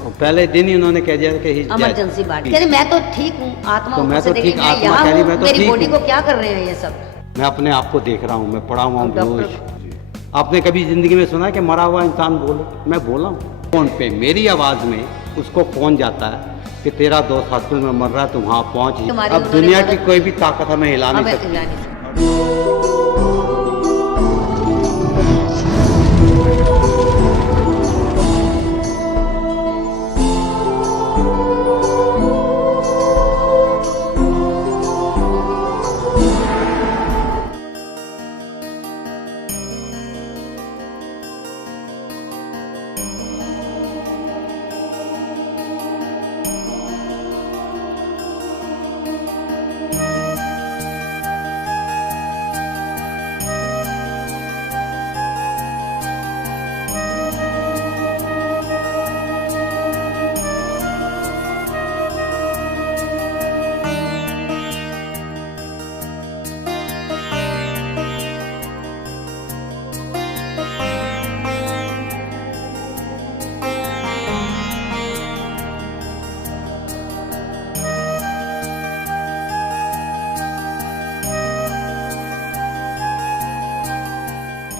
और पहले दिन ही उन्होंने कह दिया कि इमरजेंसी बात कह रहे मैं तो ठीक हूँ आत्मा तो मैं से तो देखिए, ठीक मैं आत्मा यहाँ कह रही हूँ, मैं तो मेरी ठीक बॉडी हूँ। को क्या कर रहे हैं ये सब। मैं अपने आप को देख रहा हूँ, मैं पढ़ा हुआ हूँ अब बेहोश। आपने कभी जिंदगी में सुना है कि मरा हुआ इंसान बोले? मैं बोला हूँ फोन पे, मेरी आवाज़ में उसको फोन जाता है कि तेरा दोस्त हॉस्पिटल में मर रहा है, तुम वहाँ पहुँच। तुम्हारी अब उन्होंने दुनिया बोला- की कोई भी ताकत हमें हिला नहीं हमें सकती। हिला नहीं सकती।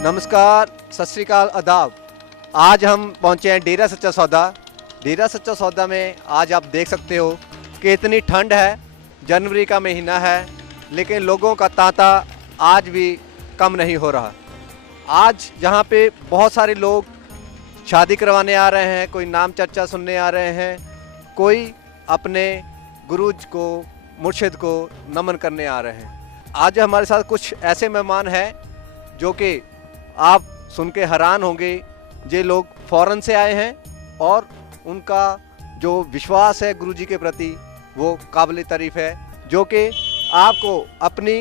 नमस्कार, सत श्री अकाल, आदाब। आज हम पहुंचे हैं डेरा सच्चा सौदा। डेरा सच्चा सौदा में आज आप देख सकते हो कि इतनी ठंड है, जनवरी का महीना है, लेकिन लोगों का तांता आज भी कम नहीं हो रहा। आज यहाँ पे बहुत सारे लोग शादी करवाने आ रहे हैं, कोई नाम चर्चा सुनने आ रहे हैं, कोई अपने गुरुज को, मुर्शिद को नमन करने आ रहे हैं। आज हमारे साथ कुछ ऐसे मेहमान हैं जो कि आप सुन के हैरान होंगे। ये लोग फ़ौरन से आए हैं और उनका जो विश्वास है गुरुजी के प्रति वो काबिल तारीफ़ है, जो कि आपको अपनी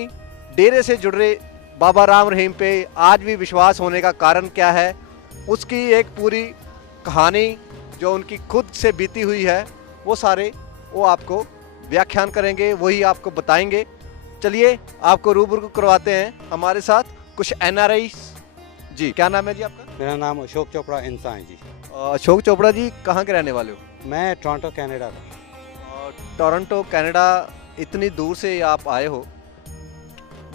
डेरे से जुड़ रहे बाबा राम रहीम पे आज भी विश्वास होने का कारण क्या है, उसकी एक पूरी कहानी जो उनकी खुद से बीती हुई है वो सारे वो आपको व्याख्यान करेंगे, वही आपको बताएंगे। चलिए आपको रूबरू करवाते हैं हमारे साथ कुछ NRI। जी, क्या नाम है जी आपका? मेरा नाम अशोक चोपड़ा इंसान है जी। अशोक चोपड़ा जी, कहाँ के रहने वाले हो? मैं टोरंटो कनाडा का। टोरंटो कनाडा, इतनी दूर से आप आए हो,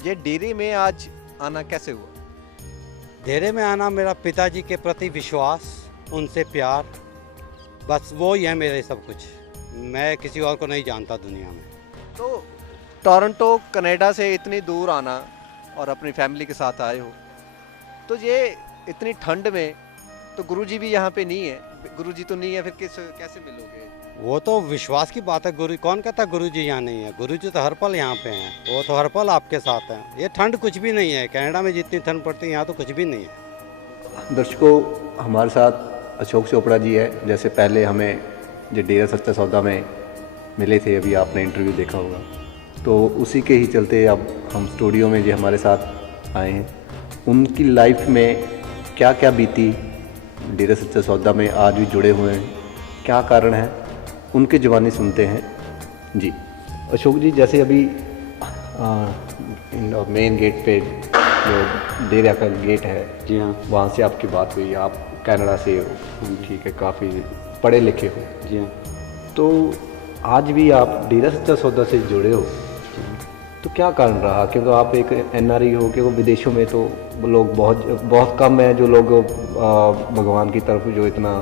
ये डेरे में आज आना कैसे हुआ? डेरे में आना मेरा पिताजी के प्रति विश्वास, उनसे प्यार, बस वो ही है मेरे सब कुछ। मैं किसी और को नहीं जानता दुनिया में। तो टोरंटो कनाडा से इतनी दूर आना और अपनी फैमिली के साथ आए हो, तो ये इतनी ठंड में तो गुरुजी भी यहाँ पे नहीं है, गुरुजी तो नहीं है, फिर कैसे मिलोगे? वो तो विश्वास की बात है। गुरु कौन कहता गुरुजी यहाँ नहीं है? गुरुजी तो हर पल यहाँ पे हैं, वो तो हर पल आपके साथ हैं। ये ठंड कुछ भी नहीं है, कनाडा में जितनी ठंड पड़ती है यहाँ तो कुछ भी नहीं है। दर्शकों, हमारे साथ अशोक चोपड़ा जी है। जैसे पहले हमें जो डेरा सच्चा सौदा में मिले थे, अभी आपने इंटरव्यू देखा होगा, तो उसी के ही चलते अब हम स्टूडियो में जो हमारे साथ आए हैं, उनकी लाइफ में क्या क्या बीती, डेरा सच्चा सौदा में आज भी जुड़े हुए हैं, क्या कारण है, उनकी ज़ुबानी सुनते हैं। जी अशोक जी, जैसे अभी मेन गेट पे जो डेरा का गेट है, जी हाँ, वहाँ से आपकी बात हुई, आप कनाडा से हो, ठीक है, काफ़ी पढ़े लिखे हो। जी हाँ। तो आज भी आप डेरा सच्चा सौदा से जुड़े हो, तो क्या कारण रहा? क्योंकि आप एक NRI हो, कि वो विदेशों में तो लोग बहुत कम हैं जो लोग भगवान की तरफ जो इतना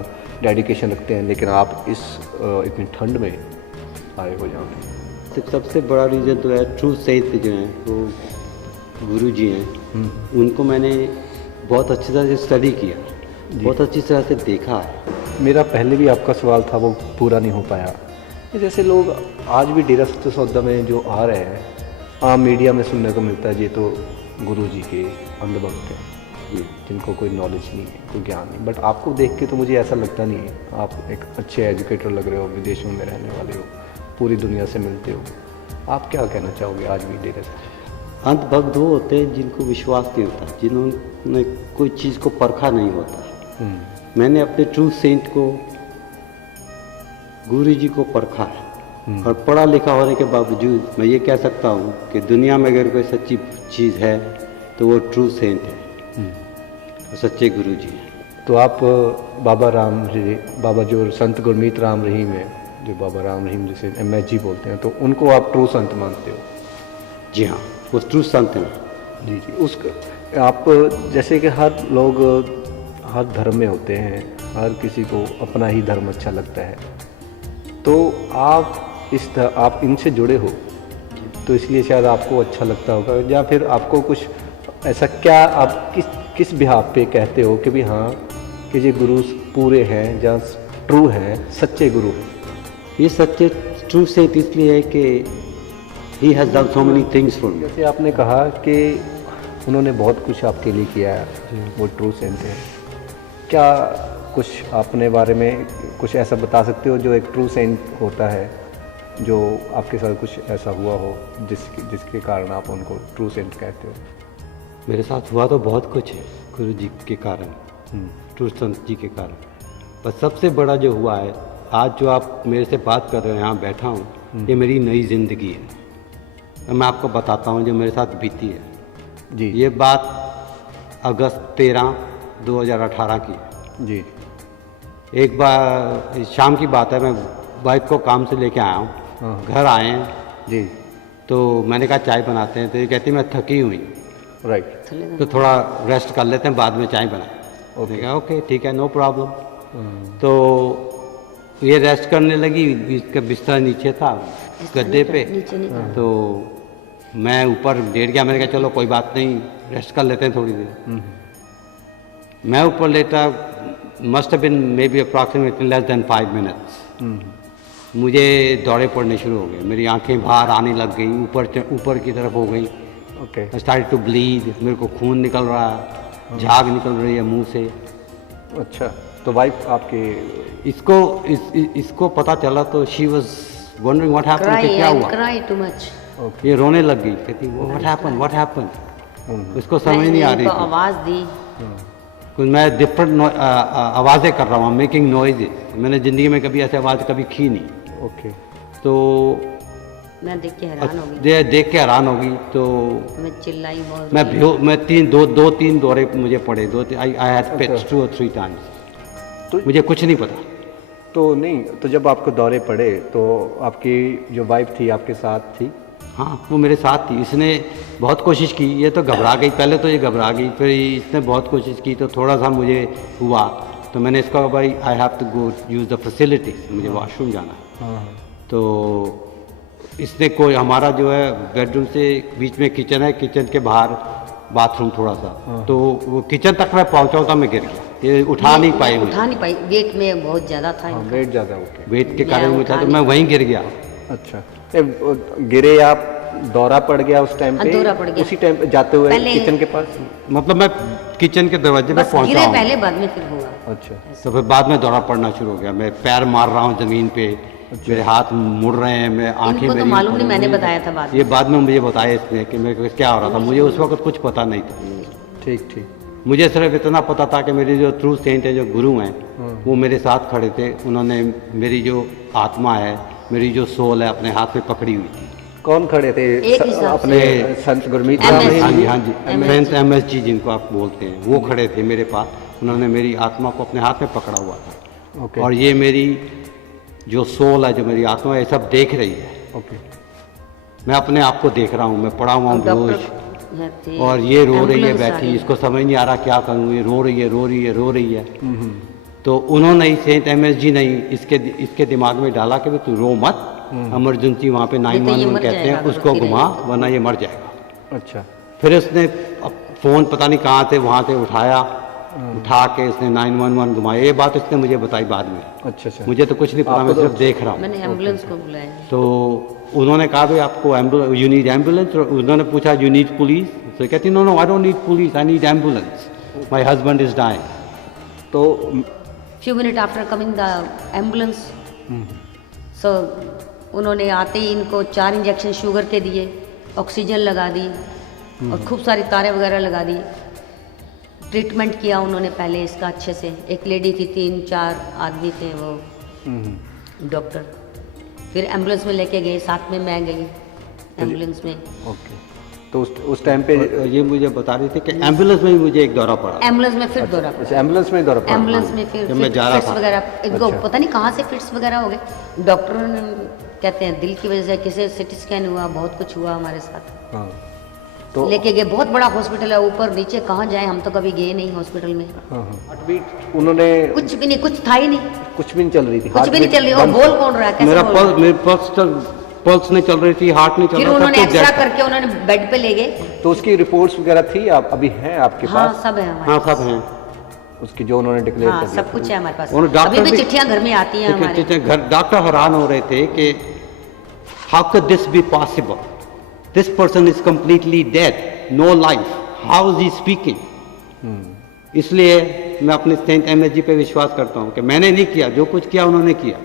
डेडिकेशन रखते हैं, लेकिन आप इस इतनी ठंड में आए हो यहाँ पे। तो सबसे बड़ा रीज़न तो है ट्रू सेंट जो हैं वो गुरु जी हैं, उनको मैंने बहुत अच्छी तरह से स्टडी किया, बहुत अच्छी तरह से देखा है। मेरा पहले भी आपका सवाल था, वो पूरा नहीं हो पाया। जैसे लोग आज भी डेरा सच्चा सौदा में जो आ रहे हैं, आम मीडिया में सुनने को मिलता है ये तो गुरु जी के अंधभक्त हैं, जिनको कोई नॉलेज नहीं है, कोई ज्ञान नहीं। बट आपको देख के तो मुझे ऐसा लगता नहीं है। आप एक अच्छे एजुकेटर लग रहे हो, विदेशों में रहने वाले हो, पूरी दुनिया से मिलते हो। आप क्या कहना चाहोगे आज भी डेरे से? अंधभक्त वो होते हैं जिनको विश्वास नहीं होता, जिन्होंने कोई चीज़ को परखा नहीं होता। मैंने अपने ट्रू सेंट को, गुरु जी को परखा है, और पढ़ा लिखा होने के बावजूद मैं ये कह सकता हूँ कि दुनिया में अगर कोई सच्ची चीज़ है तो वो ट्रू सेंट है, तो सच्चे गुरु जी हैं। तो आप बाबा जो संत गुरमीत राम रहीम है, जो बाबा राम रहीम जिसे MSG बोलते हैं, तो उनको आप ट्रू संत मानते हो? जी हाँ, वो ट्रू संत हैं। जी जी। उस आप जैसे कि हर लोग हर धर्म में होते हैं, हर किसी को अपना ही धर्म अच्छा लगता है, तो आप इनसे जुड़े हो तो इसलिए शायद आपको अच्छा लगता होगा, या फिर आपको कुछ ऐसा क्या आप किस बिहाफ पे कहते हो कि भी हाँ कि ये गुरु पूरे हैं या ट्रू हैं, सच्चे गुरु हैं? ये सच्चे ट्रू सेंट इसलिए है कि he has done so many things for me. जैसे आपने कहा कि उन्होंने बहुत कुछ आपके लिए किया है, वो ट्रू सेंट है, क्या कुछ अपने बारे में कुछ ऐसा बता सकते हो जो एक ट्रू सेंट होता है, जो आपके साथ कुछ ऐसा हुआ हो जिसके कारण आप उनको ट्रू सेंट कहते हो? मेरे साथ हुआ तो बहुत कुछ है गुरु जी के कारण, ट्रू संत जी के कारण, पर सबसे बड़ा जो हुआ है, आज जो आप मेरे से बात कर रहे हैं, यहाँ बैठा हूँ, ये मेरी नई ज़िंदगी है। मैं आपको बताता हूँ जो मेरे साथ बीती है जी। ये बात अगस्त 13, 2018 की है। जी। एक बार शाम की बात है, मैं वाइफ को काम से लेके आया हूँ, घर आए हैं जी। तो मैंने कहा चाय बनाते हैं, तो ये कहती मैं थकी हुई हूँ, राइट, तो थोड़ा रेस्ट कर लेते हैं, बाद में चाय बनाए। मैंने कहा ओके ठीक है, नो प्रॉब्लम। तो ये रेस्ट करने लगी, इसका बिस्तर नीचे था गद्दे पे, तो मैं ऊपर लेट गया। मैंने कहा चलो कोई बात नहीं, रेस्ट कर लेते हैं थोड़ी देर। मैं ऊपर लेटा, must have been maybe approximately less than 5 minutes. मुझे दौरे पड़ने शुरू हो गए, मेरी आंखें बाहर आने लग गई, ऊपर की तरफ हो गई। Okay. I started to bleed, मेरे को खून निकल रहा है, झाग निकल रही है मुंह से। अच्छा, तो वाइफ आपके इसको पता चला तो she was wondering what happened, कि क्या हुआ। Cry too much. ये रोने लग गई, कहती व्हाट हैपेंड। उसको समझ नहीं आ रही थी। आवाज़ दी, कुछ मैं डिफरेंट आवाज़ें कर रहा हूँ, मेकिंग नॉइजेस। मैंने ज़िंदगी में कभी ऐसे आवाज़ कभी की नहीं। ओके। तो मैं देख के हैरान हो गई, देख के हैरान होगी। तो मैं चिल्लाई बहुत, मैं 3 दौरे मुझे पड़े, आई हैड पिट्स 2 or 3 टाइम्स। तो मुझे कुछ नहीं पता। तो नहीं, तो जब आपको दौरे पड़े तो आपकी जो वाइफ थी आपके साथ थी? हाँ, वो मेरे साथ थी। इसने बहुत कोशिश की, ये तो घबरा गई, पहले तो ये घबरा गई, फिर इसने बहुत कोशिश की, तो थोड़ा सा मुझे हुआ, तो मैंने इसको कहा भाई I have to go use the facilities, मुझे वॉशरूम जाना है। तो इसने कोई, हमारा जो है बेडरूम से बीच में किचन है, किचन के बाहर बाथरूम थोड़ा सा, तो वो किचन तक मैं पहुँचा था, मैं गिर गया। ये उठा नहीं पाई, वेट में बहुत ज़्यादा था, वेट ज़्यादा। ओके। वेट के कारण उठा, तो मैं वहीं गिर गया। अच्छा, गिरे आप, दौरा पड़ गया उस टाइम पे? दौरा पड़ गया उसी टाइम जाते हुए किचन के पास? मतलब मैं किचन के दरवाजे पे पहुंचा हूं। पहले बाद में फिर हुआ। अच्छा। तो फिर बाद में दौरा पड़ना शुरू हो गया, मैं पैर मार रहा हूँ ज़मीन पे, मेरे हाथ मुड़ रहे हैं, मैं आंखें तो मालूम नहीं, मैंने बताया था बाद में। ये बाद में मुझे बताया इसने कि मेरे को क्या हो रहा था, मुझे उस वक्त कुछ पता नहीं था। ठीक ठीक। मुझे सिर्फ इतना पता था कि मेरे जो ट्रू सेंट है, जो गुरु हैं, वो मेरे साथ खड़े थे। उन्होंने मेरी जो आत्मा है, मेरी जो सोल है, अपने हाथ में पकड़ी हुई थी। कौन खड़े थे? अपने संत गुरमीत राम? हाँ जी, संत MSG जिनको आप बोलते हैं, वो खड़े थे मेरे पास। उन्होंने मेरी आत्मा को अपने हाथ में पकड़ा हुआ था। ओके। और ये मेरी जो सोल है, जो मेरी आत्मा है, ये सब देख रही है। ओके। मैं अपने आप को देख रहा हूँ, मैं पड़ा हुआ हूँ बेहोश, और ये रो रही है बैठी, इसको समझ नहीं आ रहा क्या करूँ, ये रो रही है। तो उन्होंने ही, सेंट MSG ने इसके दिमाग में डाला कि तू रो मत, इमरजेंसी वहाँ पे 911 कहते हैं, उसको घुमा, वरना ये मर जाएगा। अच्छा। फिर उसने फ़ोन पता नहीं कहाँ थे, वहाँ से उठा के उसने 911 घुमाया। ये बात उसने मुझे बताई बाद में। अच्छा। मुझे मुझे तो कुछ नहीं पता, मैं सिर्फ देख रहा हूँ। मैंने एम्बुलेंस को बुलाया। तो उन्होंने कहा भाई आपको यू नीड एम्बुलेंस। उन्होंने पूछा यू नीड पुलिस? तो कहती no I don't need police, I need ambulance, my husband is dying. तो few minute after coming the ambulance, so उन्होंने आते ही इनको 4 इंजेक्शन शुगर के दिए, ऑक्सीजन लगा दी और खूब सारी तारें वगैरह लगा दी। ट्रीटमेंट किया उन्होंने पहले इसका अच्छे से। एक लेडी थी, 3-4 आदमी थे वो डॉक्टर। फिर एम्बुलेंस में लेके गए, साथ में मैं गई एम्बुलेंस में। ओके। तो उस टाइम पे और ये मुझे बता रही थी कि एम्बुलेंस में ही मुझे एक दौरा पड़ा। एम्बुलेंस में फिर दौरा पड़ा। अच्छा, एम्बुलेंस में दौरा पड़ा। एम्बुलेंस में फिर जब मैं जा रहा फिट्स था। वगैरह इनको अच्छा। पता नहीं कहाँ से फिट्स वगैरह हो गए। डॉक्टरों ने कहते हैं दिल की वजह से, किसी सिटी स्कैन हुआ, बहुत कुछ हुआ हमारे साथ। हाँ, तो लेके गए, बहुत बड़ा हॉस्पिटल है, ऊपर नीचे कहाँ जाए, हम तो कभी गए नहीं हॉस्पिटल में। हार्ट बीट उन्होंने कुछ भी नहीं, कुछ था ही नहीं, कुछ भी नहीं चल रही थी, कुछ भी नहीं चल रही। और बोल कौन रहा है, कैसे मेरा बोल रहा है? मेरी पल्स नहीं चल रही थी, हार्ट नहीं चल फिर रहा था। उन्होंने तो एक्सरा dead था। करके उन्होंने बेड पे ले गए। तो उसकी रिपोर्ट्स वगैरह थी, आप अभी हैं आपके हाँ पास सब है हमारे हाँ पास। सब हैं। उसकी जो उन्होंने डिक्लेयर हाँ कर दिया सब कुछ है हमारे पास। और डॉक्टर अभी भी भी- चिट्ठियां घर में आती हैं हमारे। घर डॉक्टर हैरान हो रहे थे कि how can this be possible, this person is completely dead, no life, how is he speaking. इसलिए मैं अपने सेंट एमएसजी पे विश्वास करता हूँ कि मैंने नहीं किया, जो कुछ किया उन्होंने किया।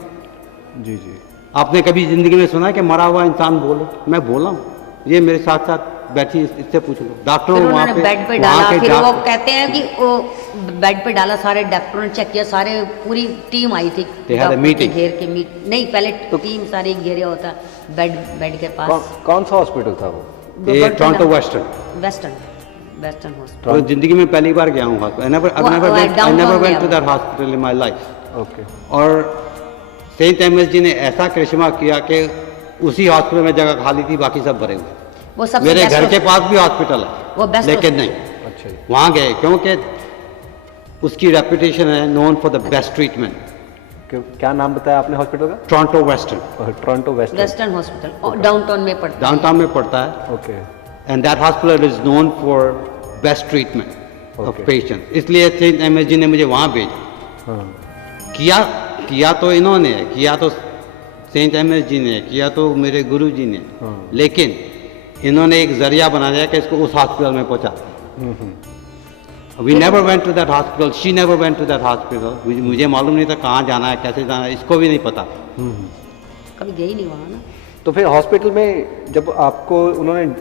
जी जी। आपने कभी जिंदगी में सुना है कि मरा हुआ इंसान बोले? मैं बोला हूँ, ये मेरे साथ साथ बैठी, इससे पूछ लो। डॉक्टर फिर वहाँ उन्होंने पे बेड पे वहाँ डाला, के फिर वो डॉक्टर- कहते हैं कि वो बेड पे डाला, सारे डॉक्टरों ने चेक किया, सारे पूरी टीम आई थी They had a डॉक्टर की meeting. घेर के नहीं पहले टीम सारी घेरे होता बेड के पास। कौन सा हॉस्पिटल था वो? ये टोरंटो वेस्टर्न। Western hospital. तो जिंदगी में पहली बार गया हूँ। I never downtown went to में that hospital in my life. Okay. और सेंट एमएसजी ने ऐसा करिश्मा किया कि उसी हॉस्पिटल में जगह खाली थी, बाकी सब भरे हुए। वो सबसे मेरे best घर के hospital- पास भी हॉस्पिटल वो है, best लेकिन hospital। नहीं, अच्छा जी। वहाँ गए क्योंकि उसकी रेपुटेशन है, known for the best treatment. क्या नाम बताया आपने हॉस्पिटल का? Toronto western, Toronto western hospital downtown में पड़ता है। डाउनटाउन में पड़ता है। Okay. And that hospital is known for best treatment of Okay. Patient. इसलिए सेंट एमएसजी ने मुझे वहाँ भेजा। हाँ किया तो इन्होंने, किया तो सेंट एमएसजी ने, किया तो मेरे गुरु जी ने, हाँ। लेकिन इन्होंने एक जरिया बना दिया कि इसको उस हॉस्पिटल में पहुंचा। We never went to that hospital, she never went to that hospital. मुझे मालूम नहीं था कहाँ जाना है, कैसे जाना है, इसको भी नहीं पता। कभी गई नहीं वहाँ ना। तो फिर हॉस्पिटल में जब आपको उन्होंने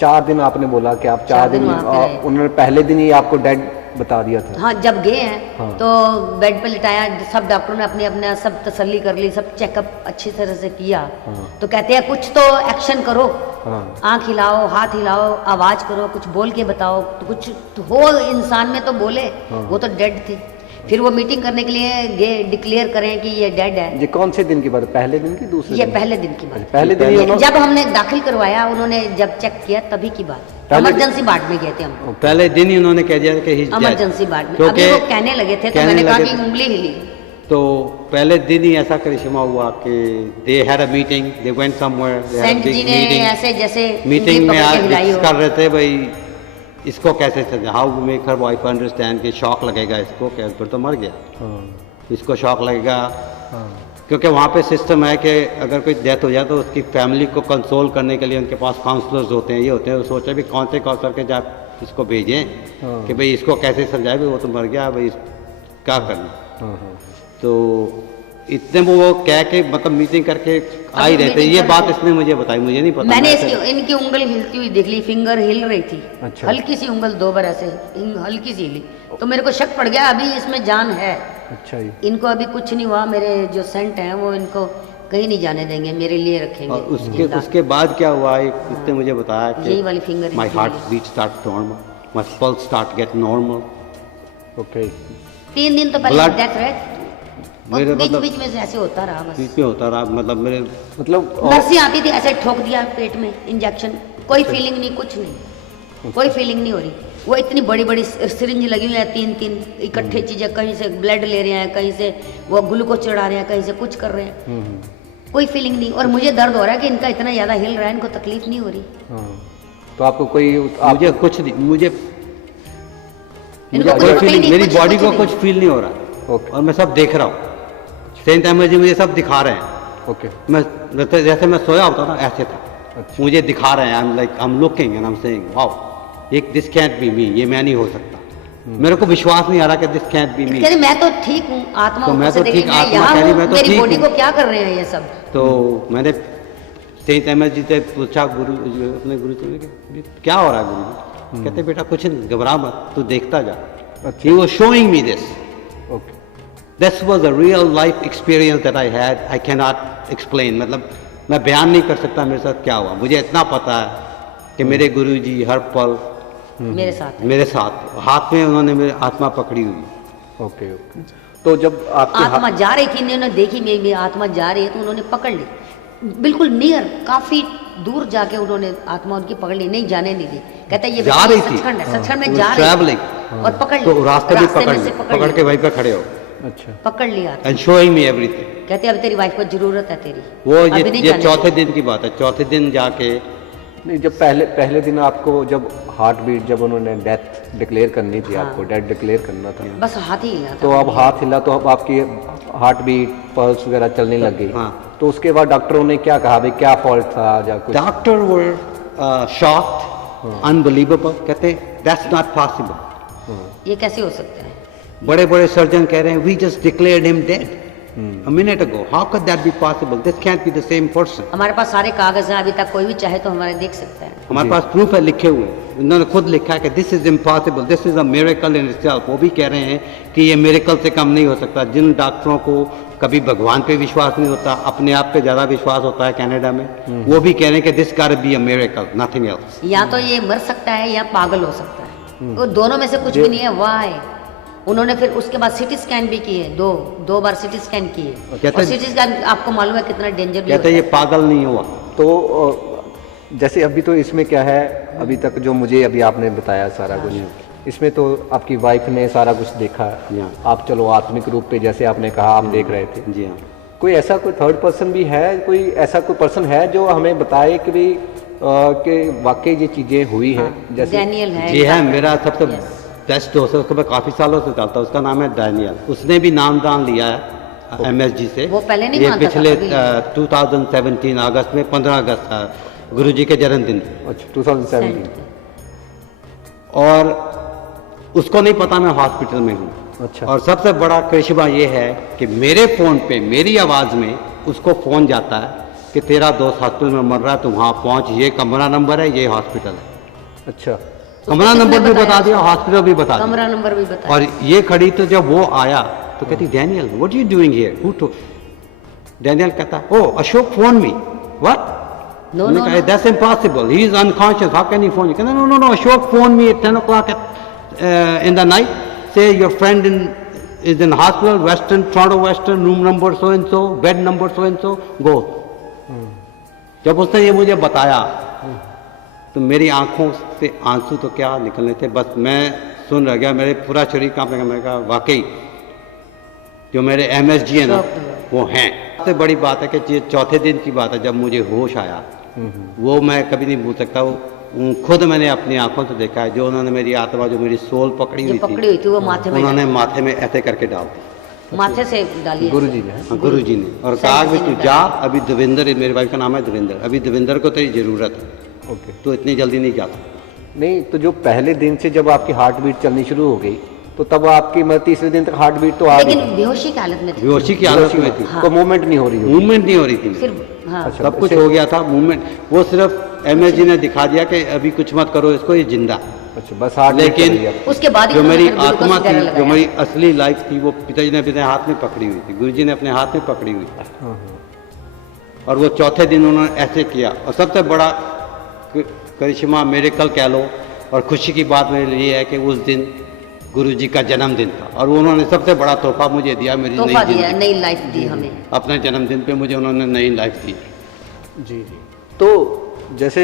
4 दिन आपने बोला कि आप 4 दिन वहाँ पे रहे। उन्होंने पहले दिन ही आपको डेड बता दिया था। हाँ जब गए हैं हाँ। तो बेड पे लिटाया, सब डॉक्टरों ने अपने अपने सब तसल्ली कर ली, सब चेकअप अच्छी तरह से किया। हाँ। तो कहते हैं कुछ तो एक्शन करो, हाँ। आँख हिलाओ, हाथ हिलाओ, आवाज करो, कुछ बोल के बताओ, तो कुछ तो हो इंसान में तो बोले। हाँ। वो तो डेड थे। फिर वो मीटिंग करने के लिए गए, डिक्लेयर करें कि ये डेड है। ये कौन से दिन की बात है? पहले दिन की दूसरे ये दिन? पहले दिन की बात अच्छा, पहले दिन ही है। उन्होंने- जब हमने दाखिल करवाया, उन्होंने जब चेक किया तभी की बात है। पहले- इमरजेंसी वार्ड में गए थे हम, पहले दिन ही उन्होंने कह दिया कि he's dead। इमरजेंसी वार्ड में। क्योंकि अभी वो कहने लगे थे तो कहने मैंने कहा लगे कि थे। उंगली हिली। तो पहले दिन ही ऐसा करिश्मा हुआ कि they had a meeting, they went somewhere, they had a saint big G ने मीटिंग। ऐसे जैसे मीटिंग उंगली में पकड़ के आज हिलाई हो। कर रहे थे भाई इसको कैसे समझे, how make her wife understand कि शॉक लगेगा इसको, क्या फिर तो मर गया, हाँ। इसको शॉक लगेगा। हाँ। क्योंकि वहाँ पे सिस्टम है कि अगर कोई डेथ हो जाए तो उसकी फैमिली को कंसोल करने के लिए उनके पास काउंसलर्स होते हैं, ये होते हैं। वो सोचे भी कौन से काउंसलर के जा इसको भेजें हाँ। कि भाई इसको कैसे समझाए, भाई वो तो मर गया, भाई क्या करना। हाँ। हाँ। तो इतने वो कह के मतलब मीटिंग करके आ ही अभी रहे थे। meeting ये करके- बात इसने मुझे बताई, मुझे नहीं पता। मैंने मैं इसकी ऐसे- इनकी उंगल हिलती हुई देख ली, फिंगर हिल रही थी। अच्छा। हल्की सी उंगल 2 बार ऐसे हल्की सी हिली, तो मेरे को शक पड़ गया अभी इसमें जान है। अच्छा जी। इनको अभी कुछ नहीं हुआ, मेरे जो सेंट हैं वो इनको कहीं नहीं जाने देंगे, मेरे लिए रखेंगे। और उसके जिंदा। उसके बाद क्या हुआ, एक उसने मुझे बताया यही वाली फिंगर कि माई हिलती हार्ट हुई। Beat start normal, my pulse start get normal. Okay. 3 दिन तो पहले Blood- डेथ रहे, मेरे बीच मतलब बीच में से ऐसे होता रहा बस। बीच में होता रहा, मतलब मेरे मतलब नर्सें आती थी, ऐसे ठोक दिया पेट में इंजेक्शन, कोई फीलिंग नहीं, कुछ नहीं, कोई फीलिंग नहीं हो रही। वो इतनी बड़ी बड़ी सिरिंज लगी हुई है, 3 इकट्ठे चीजें, कहीं से ब्लड ले रहे हैं, कहीं से वो ग्लूकोज चढ़ा रहे हैं, कहीं से कुछ कर रहे हैं, कोई फीलिंग नहीं। और मुझे दर्द हो रहा है कि इनका इतना ज्यादा हिल रहा है, इनको तकलीफ नहीं हो रही। हाँ। तो आपको कोई मुझे कुछ नहीं, मुझे इनको कुछ कोई पता ही फीलिंग, नहीं, मेरी कुछ- बॉडी कुछ को नहीं। कुछ फील नहीं हो रहा। ओके। और मैं सब देख रहा हूँ, सेंट एमएसजी मुझे सब दिखा रहे हैं। ओके। मैं जैसे मैं सोया होता ना ऐसे था, अच्छा। मुझे दिखा रहे हैं। I am looking and I am saying wow, एक दिस कैंट बी मी, ये मैं नहीं हो सकता। मेरे को विश्वास नहीं आ रहा कि दिस कैंट बी मी। कहते मैं तो ठीक हूँ, आत्मा तो ऊपर मैं से तो देख रही, ठीक, मैं आत्मा यहाँ कह रही, हूँ, मैं तो मेरी ठीक बॉडी हूँ। को क्या कर रहे हैं ये सब। तो मैंने सेंट एमएसजी से पूछा, अपने गुरु जी ने, क्या हो रहा है गुरु जी? कहते बेटा कुछ नहीं, घबरा मत, तू देखता जा। अच्छा। He was showing me this. Okay. This was a real life experience that I had. I cannot explain. मतलब मैं बयान नहीं कर सकता मेरे साथ क्या हुआ। मुझे इतना पता है कि मेरे गुरुजी हर पल मेरे साथ है। मेरे साथ, हाथ में उन्होंने मेरी आत्मा पकड़ी हुई। Okay okay. तो जब आपके आत्मा जा रही थी, इन्होंने देखी मेरी आत्मा जा रही है तो उन्होंने पकड़ ली, बिल्कुल नियर, काफी दूर जाके उन्होंने आत्मा उनकी पकड़ ली, नहीं जाने नहीं दी। कहता है ये जा रही थी, सचखंड है, सचखंड में जा रही ट्रैवलिंग, और पकड़ ली, तो रास्ते भी पकड़ में से ली, पकड़ के वहीं पे खड़े हो अच्छा पकड़ लिया। And showing me everything. कहते अभी तेरी वाइफ को जरूरत है तेरी, वो अभी नहीं ये जाने चौथे दी। दिन की बात है। चौथे दिन जाके नहीं, जब पहले दिन आपको जब हार्ट बीट, जब उन्होंने डेथ डिक्लेयर करनी थी, हाँ। आपको डेथ डिक्लेयर करना था, बस हाथ ही हिला था। तो अब हाथ हिला तो अब आपकी हार्ट बीट, पल्स वगैरह चलने लग गई। हाँ। तो उसके बाद डॉक्टरों ने क्या कहा, भाई क्या फॉल्ट था या कुछ? डॉक्टर वर शॉक्ड, अनबिलीवेबल, कहते दैट्स नॉट पॉसिबल। ये कैसे हो सकता है? बड़े बड़े सर्जन कह रहे हैं we just declared him dead a minute ago, how could that be possible, this can't be the same person। हमारे पास सारे कागज हैं, अभी तक कोई भी चाहे तो हमारे देख सकता है। हमारे पास प्रूफ है, लिखे हुए, उन्होंने खुद लिखा है कि this is impossible, this is a miracle in itself. वो भी कह रहे हैं कि ये मिरेकल से कम नहीं हो सकता। जिन डॉक्टरों को कभी भगवान पे विश्वास नहीं होता, अपने आप पे ज़्यादा विश्वास होता है कनाडा में, वो भी कह रहे हैं कि this got be a miracle, nothing else. या तो ये मर सकता है या पागल हो सकता है, वो दोनों में से कुछ भी नहीं है। वाह, उन्होंने फिर उसके बाद सिटी स्कैन भी किए, दो बार सिटी स्कैन किए, कहते और सिटी स्कैन आपको मालूम है कितना डेंजर भी कहते होता ये है। पागल नहीं हुआ। तो जैसे अभी तो इसमें क्या है, अभी तक जो मुझे अभी आपने बताया सारा कुछ, इसमें तो आपकी वाइफ ने सारा कुछ देखा है, हाँ। आप चलो आत्मिक रूप पे जैसे आपने कहा आप देख रहे थे। जी हाँ। कोई ऐसा कोई थर्ड पर्सन भी है, कोई ऐसा कोई पर्सन है जो हमें बताए कि भाई कि वाकई ये चीज़ें हुई हैं? जैसे डैनियल है। जी है, मेरा सबसे बेस्ट दोस्त है, उसको मैं काफ़ी सालों से चलता हूँ, उसका नाम है डैनियल। उसने भी नामदान लिया है MSG से। वो पहले नहीं ये मानता था, पिछले अभी। 2017 अगस्त में, 15 अगस्त गुरुजी के जन्मदिन। अच्छा 2017। और उसको नहीं पता मैं हॉस्पिटल में हूँ। अच्छा। और सबसे बड़ा करिश्मा ये है कि मेरे फ़ोन पे मेरी आवाज़ में उसको फ़ोन जाता है कि तेरा दोस्त हॉस्पिटल में मर रहा है, तुम वहाँ पहुँच, ये कमरा नंबर है, ये हॉस्पिटल है। अच्छा। कमरा नंबर भी बता दिया, हॉस्पिटल भी बता दिया। कमरा नंबर भी बता। और ये खड़ी तो जब वो आया तो कहती Daniel what you doing here, who to? Daniel कहता oh Ashok phone me, what? No, मैंने no, कहा no. That's impossible, he is unconscious, how can he phone you? कहता no no no, Ashok phone me at 10 o'clock in the night, say your friend is in hospital, Western, Toronto Western, room number so and so, bed number so and so, go। जब उसने ये मुझे बताया तो मेरी आंखों से आंसू तो क्या निकलने थे, बस मैं सुन रह गया, मेरे पूरा शरीर कांपने लगा। मैंने कहा वाकई जो मेरे MSG है ना वो हैं। सबसे बड़ी बात है कि ये चौथे दिन की बात है जब मुझे होश आया, वो मैं कभी नहीं भूल सकता। वो खुद मैंने अपनी आंखों से देखा है, जो उन्होंने मेरी आत्मा, जो मेरी सोल पकड़ी जो पकड़ी हुई थी वो माथे में उन्होंने माथे में ऐसे करके डाल दी, माथे से डाली। गुरुजी ने। गुरु जी ने, और कहा कि तू जा, अभी देवेंद्र, मेरी वाइफ का नाम है देवेंद्र, अभी देवेंद्र को तेरी ज़रूरत है, ओके। तो इतनी जल्दी नहीं जाता। नहीं तो जो पहले दिन से जब आपकी हार्ट बीट चलनी शुरू हो गई तो तब आपकी तीसरे दिन तक हार्ट बीट तो आ लेकिन गई, बेहोशी की हालत में थी। बेहोशी की हालत में थी, तो मूवमेंट नहीं हो रही होगी। मूवमेंट नहीं हो रही थी, सिर्फ हाँ, अच्छा। सब कुछ हो गया था, मूवमेंट वो सिर्फ MSG ने दिखा दिया कि अभी कुछ मत करो इसको, ये जिंदा। अच्छा, बस हार्ट बीट चल लेकिन रही है। उसके बाद ही जो उन्होंने मेरी फिर ग्लूकोज आत्मा वगैरह थी, जो लगाया। मेरी असली लाइफ थी, वो पिताजी ने अपने हाथ में पकड़ी हुई थी, गुरुजी ने अपने हाथ में पकड़ी हुई थी। हाँ, और वो चौथे दिन उन्होंने ऐसे किया। और सबसे बड़ा करिश्मा, मिरेकल कह लो, और खुशी की बात मेरे लिए है कि उस दिन गुरुजी का जन्मदिन था, और उन्होंने सबसे बड़ा तोहफा मुझे दिया, मेरी तोहफा नई दिया, जिंदगी। नई लाइफ दी हमें। अपने जन्मदिन पे मुझे उन्होंने नई लाइफ दी। जी जी। तो जैसे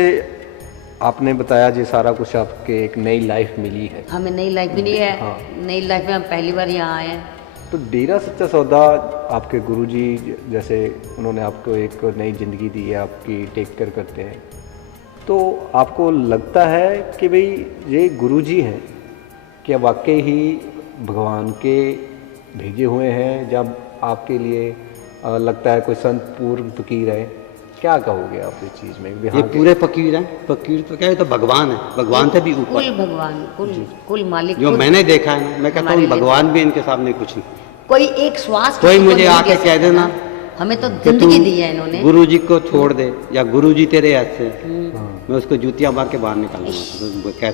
आपने बताया जी सारा कुछ, आपके एक नई लाइफ मिली है। हमें नई लाइफ मिली है। हाँ। नई लाइफ में हम पहली बार यहाँ आए हैं। तो डेरा सच्चा सौदा, आपके गुरुजी जैसे उन्होंने आपको एक नई ज़िंदगी दी है, आपकी टेक केयर करते हैं, तो आपको लगता है कि भाई ये गुरुजी हैं, क्या वाकई ही भगवान के भेजे हुए हैं? जब आपके लिए लगता है कोई संत पूर्ण फकीर है, क्या कहोगे आप इस चीज़ में? ये पूरे फकीर हैं, फकीर तो क्या है, तो भगवान है, भगवान से भी ऊपर, कुल भगवान, कुल मालिक, जो कुल- मैंने देखा है ना, मैं कहता हूँ हमारे लिए भगवान भी इनके सामने कुछ नहीं। कोई एक श्वास कोई किसी को मुझे नहीं आके दे कह सकता देना ना। हमें तो कि जिंदगी तू दी है इन्होंने। गुरुजी को छोड़ दे, या गुरुजी तेरे ऐसे, मैं उसको जूतियां मार के बाहर निकालूंगा।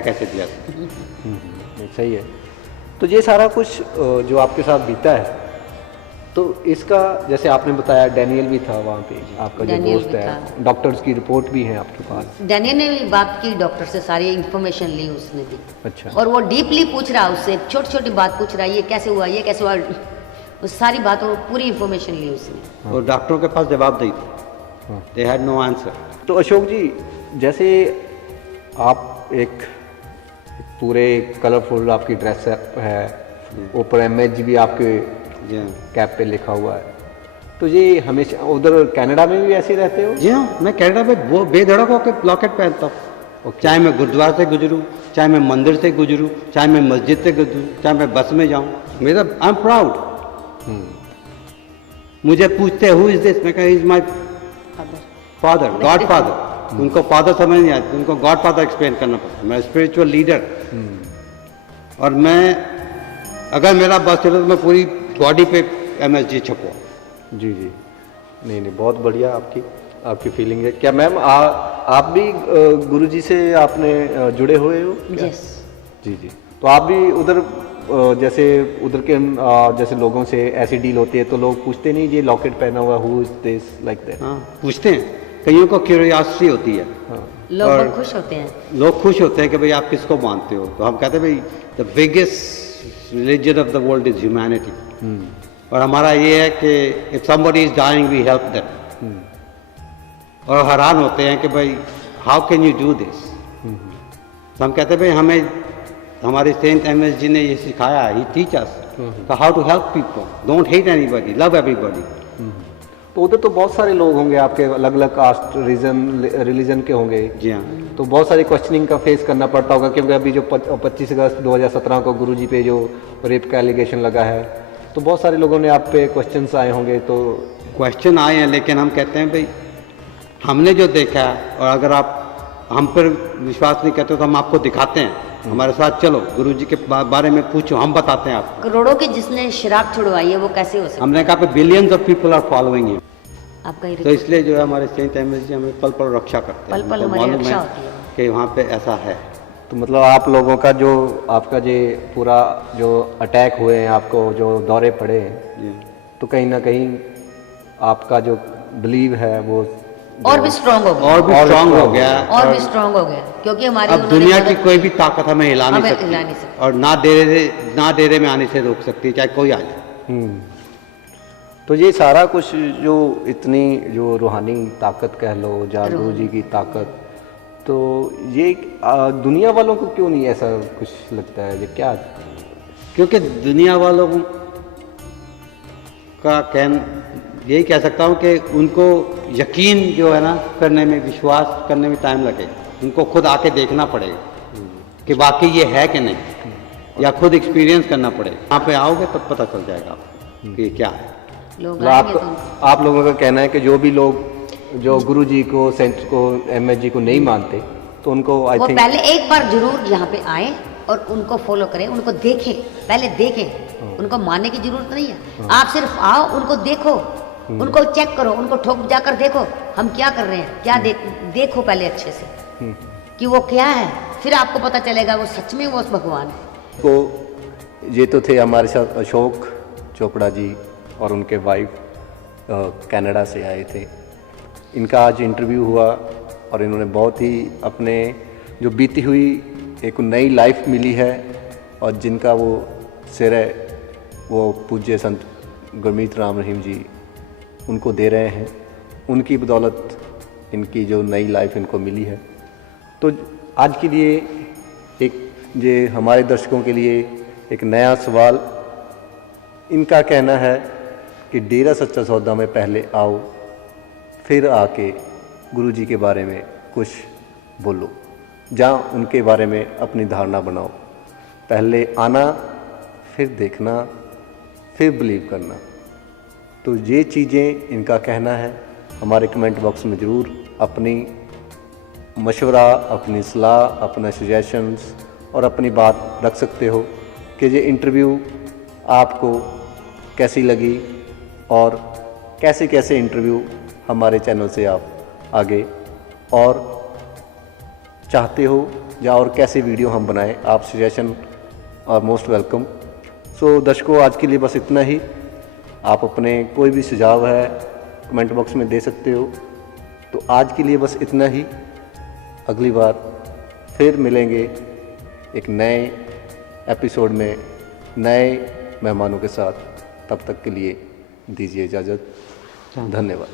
कैसे दिया? सही है। तो ये सारा कुछ जो आपके साथ बीता है, तो इसका जैसे आपने बताया डैनियल भी था वहाँ पे, आपका जो डैनियल दोस्त भी है, डॉक्टर्स की रिपोर्ट भी है आपके पास। डैनियल ने भी बात की डॉक्टर से, सारी इंफॉर्मेशन ली उसने भी। अच्छा। और वो डीपली पूछ रहा उससे, छोटी छोटी बात पूछ रहा है, ये कैसे हुआ, ये कैसे हुआ, उस सारी बातों पूरी इंफॉर्मेशन ली उसने। और डॉक्टरों के पास जवाब नहीं था, दे हैड नो आंसर। तो अशोक जी, जैसे आप एक पूरे कलरफुल आपकी ड्रेस है, ऊपर MH भी आपके जी हाँ, कैप पे लिखा हुआ है, तो ये हमेशा उधर कनाडा में भी ऐसे ही रहते हो? जी हाँ, मैं कनाडा में वो बेधड़क होकर लॉकेट पहनता हूँ। चाहे मैं गुरुद्वारा से गुजरूँ, चाहे मैं मंदिर से गुजरूँ, चाहे मैं मस्जिद से गुजरूँ, चाहे मैं बस में जाऊँ, मेरा आई एम प्राउड। मुझे पूछते हु इज दिस, मैं कहा is my father, God father. उनको फादर समझ नहीं आता, उनको गॉड फादर एक्सप्लेन करना पड़ता है। मैं स्पिरिचुअल लीडर, और मैं अगर मेरा बस चले तो मैं पूरी बॉडी पे MSG छपवा। जी जी, नहीं नहीं, बहुत बढ़िया आपकी फीलिंग है। क्या मैम आप भी गुरुजी से आपने जुड़े हुए हो? यस। जी जी, तो आप भी उधर जैसे उधर के जैसे लोगों से ऐसी डील होती है तो लोग पूछते नहीं ये लॉकेट पहना हुआ who is this like that? हाँ, पूछते हैं, कईयों को क्यूरियोसिटी होती है। लोग और बहुत खुश होते हैं। लोग खुश होते हैं कि भाई आप किसको मानते हो, तो हम कहते हैं भाई the biggest religion of the world is humanity. और हमारा ये है कि if somebody is dying we help them. और हैरान होते हैं कि भाई how can you do this. तो हम कहते हैं भाई हमें हमारे सेंट MSG ने ये सिखाया, he teach us how to help people, don't hate anybody, love everybody. तो उधर तो बहुत सारे लोग होंगे आपके, अलग अलग कास्ट रिलीजन के होंगे। जी हाँ, तो बहुत सारी क्वेश्चनिंग का फेस करना पड़ता होगा, क्योंकि अभी जो 25 अगस्त 2017 को गुरुजी पे जो रेप का एलिगेशन लगा है, तो बहुत सारे लोगों ने आप पे क्वेश्चंस आए होंगे। तो क्वेश्चन आए हैं, लेकिन हम कहते हैं भाई हमने जो देखा है, और अगर आप हम पर विश्वास नहीं करते तो हम आपको दिखाते हैं, हमारे साथ चलो, गुरुजी के बारे में पूछो, हम बताते हैं आपको। करोड़ों की जिसने शराब छुड़वाई है वो कैसे हो सकता हमने कहा billions of people are following him. है? आपका ये तो इसलिए जो है हमारे सेंट MSG हमें पल पल रक्षा करते हैं। पल पल उनको हमारी मालूम रक्षा है होती है। कि वहाँ पे ऐसा है। तो मतलब आप लोगों का जो आपका जो पूरा जो अटैक हुए हैं, आपको जो दौरे पड़े हैं, जी। तो कहीं ना कहीं आपका जो बिलीव है वो और भी स्ट्रांग हो गया, और भी स्ट्रांग हो गया, और भी स्ट्रांग हो गया, क्योंकि हमारी अब उन्होंने दुनिया की मदद- कोई भी ताकत हमें हिला नहीं हमें सकती, हिला नहीं सकती। और ना डेरे में आने से रोक सकती, चाहे कोई आ जाए। तो ये सारा कुछ जो इतनी जो रूहानी ताकत कह लो, या गुरु जी की ताकत, तो ये दुनिया वालों को क्यों नहीं ऐसा कुछ लगता है? ये क्या? क्योंकि दुनिया वालों का यही कह सकता हूँ कि उनको यकीन जो है ना करने में, विश्वास करने में टाइम लगेगा। उनको खुद आके देखना पड़ेगा कि वाकई ये है कि नहीं, या खुद एक्सपीरियंस करना पड़ेगा। यहाँ पे आओगे तब पता चल जाएगा आपको कि ये क्या है। लोग मतलब आएंगे तो आप लोगों का कहना है कि जो भी लोग जो गुरु जी को, सेंट को, MSG को नहीं मानते, तो उनको आई वो थिंक पहले एक बार जरूर यहाँ पे आए और उनको फॉलो करें, उनको देखें, पहले देखें। उनको मानने की जरूरत नहीं है, आप सिर्फ आओ, उनको देखो, उनको चेक करो, उनको ठोक जाकर देखो हम क्या कर रहे हैं, क्या देखो पहले अच्छे से कि वो क्या है, फिर आपको पता चलेगा वो सच में वो भगवान है। को ये तो थे हमारे साथ अशोक चोपड़ा जी और उनके वाइफ कनाडा से आए थे। इनका आज इंटरव्यू हुआ और इन्होंने बहुत ही अपने जो बीती हुई एक नई लाइफ मिली है, और जिनका वो सिर है वो पूज्य संत गुरमीत राम रहीम जी उनको दे रहे हैं। उनकी बदौलत इनकी जो नई लाइफ इनको मिली है। तो आज के लिए ये हमारे दर्शकों के लिए एक नया सवाल, इनका कहना है कि डेरा सच्चा सौदा में पहले आओ, फिर आके गुरु जी के बारे में कुछ बोलो, जहाँ उनके बारे में अपनी धारणा बनाओ। पहले आना, फिर देखना, फिर बिलीव करना। तो ये चीज़ें इनका कहना है। हमारे कमेंट बॉक्स में ज़रूर अपनी मशवरा, अपनी सलाह, अपना सजेशंस और अपनी बात रख सकते हो कि ये इंटरव्यू आपको कैसी लगी, और कैसे कैसे इंटरव्यू हमारे चैनल से आप आगे और चाहते हो, या और कैसे वीडियो हम बनाएं, आप सजेशन आर मोस्ट वेलकम। सो दर्शकों, आज के लिए बस इतना ही। आप अपने कोई भी सुझाव है कमेंट बॉक्स में दे सकते हो। तो आज के लिए बस इतना ही, अगली बार फिर मिलेंगे एक नए एपिसोड में नए मेहमानों के साथ। तब तक के लिए दीजिए इजाज़त। धन्यवाद।